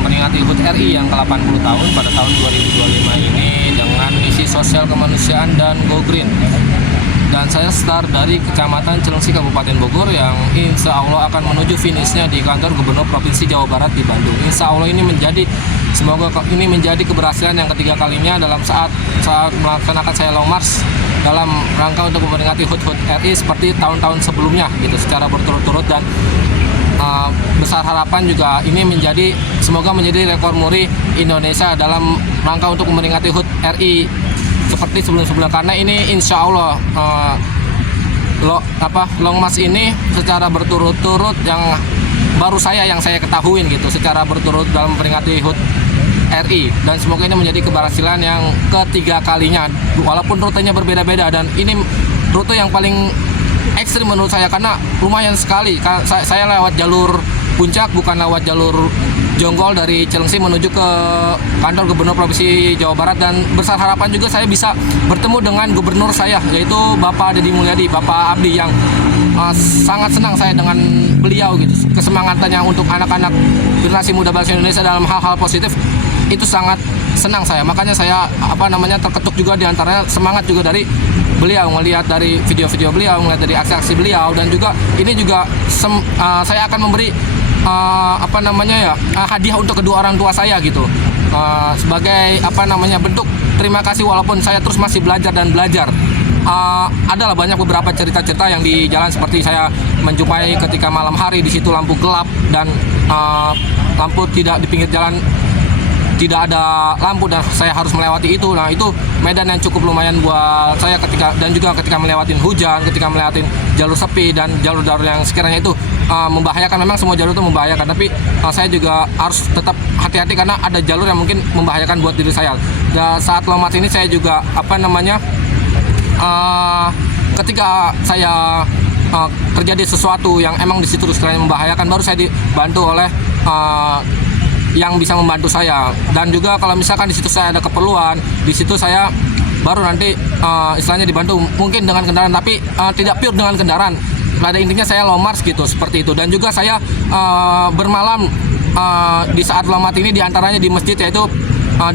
memperingati HUT RI yang ke-80 tahun pada tahun 2025 ini dengan misi sosial kemanusiaan dan Go Green. Dan saya start dari Kecamatan Cilengsi, Kabupaten Bogor, yang insya Allah akan menuju finishnya di kantor Gubernur Provinsi Jawa Barat di Bandung. Insya Allah semoga ini menjadi keberhasilan yang ketiga kalinya dalam saat melaksanakan saya long march dalam rangka untuk memperingati HUT RI seperti tahun-tahun sebelumnya gitu, secara berturut-turut. Dan besar harapan juga ini semoga menjadi rekor muri Indonesia dalam rangka untuk memperingati HUT RI seperti sebelum-sebelumnya, karena ini insya Allah long march ini secara berturut-turut yang baru yang saya ketahuin gitu, secara berturut dalam memperingati HUT RI, dan semoga ini menjadi keberhasilan yang ketiga kalinya walaupun rutenya berbeda-beda. Dan ini rute yang paling ekstrim menurut saya karena lumayan sekali. Saya lewat jalur puncak, bukan lewat jalur jonggol dari Cilengsi menuju ke kantor Gubernur Provinsi Jawa Barat. Dan besar harapan juga saya bisa bertemu dengan gubernur saya, yaitu Bapak Deddy Mulyadi, Bapak Abdi, yang sangat senang saya dengan beliau gitu. Kesemangatannya untuk anak-anak generasi muda bangsa Indonesia dalam hal-hal positif itu sangat senang saya. Makanya saya terketuk juga diantaranya semangat juga dari beliau, melihat dari video-video beliau, melihat dari aksi-aksi beliau. Dan juga ini juga saya akan memberi hadiah untuk kedua orang tua saya gitu, sebagai bentuk terima kasih walaupun saya terus masih belajar dan belajar. Adalah banyak beberapa cerita-cerita yang di jalan, seperti saya menjumpai ketika malam hari di situ lampu gelap dan lampu tidak di pinggir jalan, tidak ada lampu dan saya harus melewati itu. Nah, itu medan yang cukup lumayan buat saya ketika melewati hujan, ketika melewati jalur sepi dan jalur-jalur yang sekiranya itu membahayakan. Memang semua jalur itu membahayakan, tapi saya juga harus tetap hati-hati karena ada jalur yang mungkin membahayakan buat diri saya. Dan saat long march ini saya juga ketika saya terjadi sesuatu yang emang di situ sekiranya membahayakan, baru saya dibantu oleh yang bisa membantu saya. Dan juga kalau misalkan di situ saya ada keperluan, di situ saya baru nanti istilahnya dibantu mungkin dengan kendaraan, tapi tidak pure dengan kendaraan. Pada intinya saya long march gitu, seperti itu. Dan juga saya bermalam di saat long march ini diantaranya di masjid, yaitu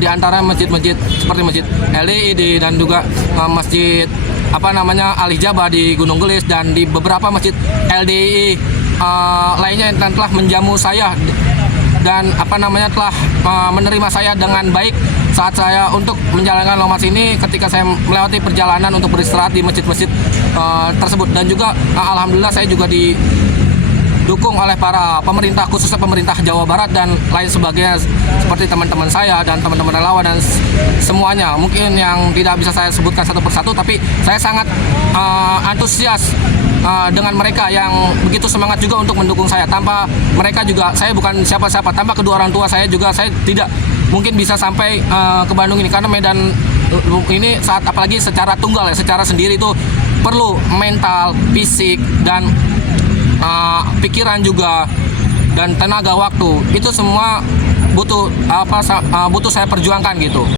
di antara masjid-masjid seperti Masjid LDID dan juga Masjid Al-Hijabah di Gunung Gelis, dan di beberapa masjid LDI lainnya yang telah menjamu saya dan telah menerima saya dengan baik saat saya untuk menjalankan long march ini, ketika saya melewati perjalanan untuk beristirahat di masjid-masjid tersebut. Dan juga alhamdulillah saya juga didukung oleh para pemerintah, khususnya pemerintah Jawa Barat dan lain sebagainya, seperti teman-teman saya dan teman-teman relawan dan semuanya. Mungkin yang tidak bisa saya sebutkan satu persatu, tapi saya sangat antusias dengan mereka yang begitu semangat juga untuk mendukung saya. Tanpa mereka juga saya bukan siapa-siapa. Tanpa kedua orang tua saya juga saya tidak mungkin bisa sampai ke Bandung ini, karena medan ini apalagi secara tunggal ya, secara sendiri itu perlu mental, fisik, dan pikiran juga, dan tenaga waktu. Itu semua butuh saya perjuangkan gitu.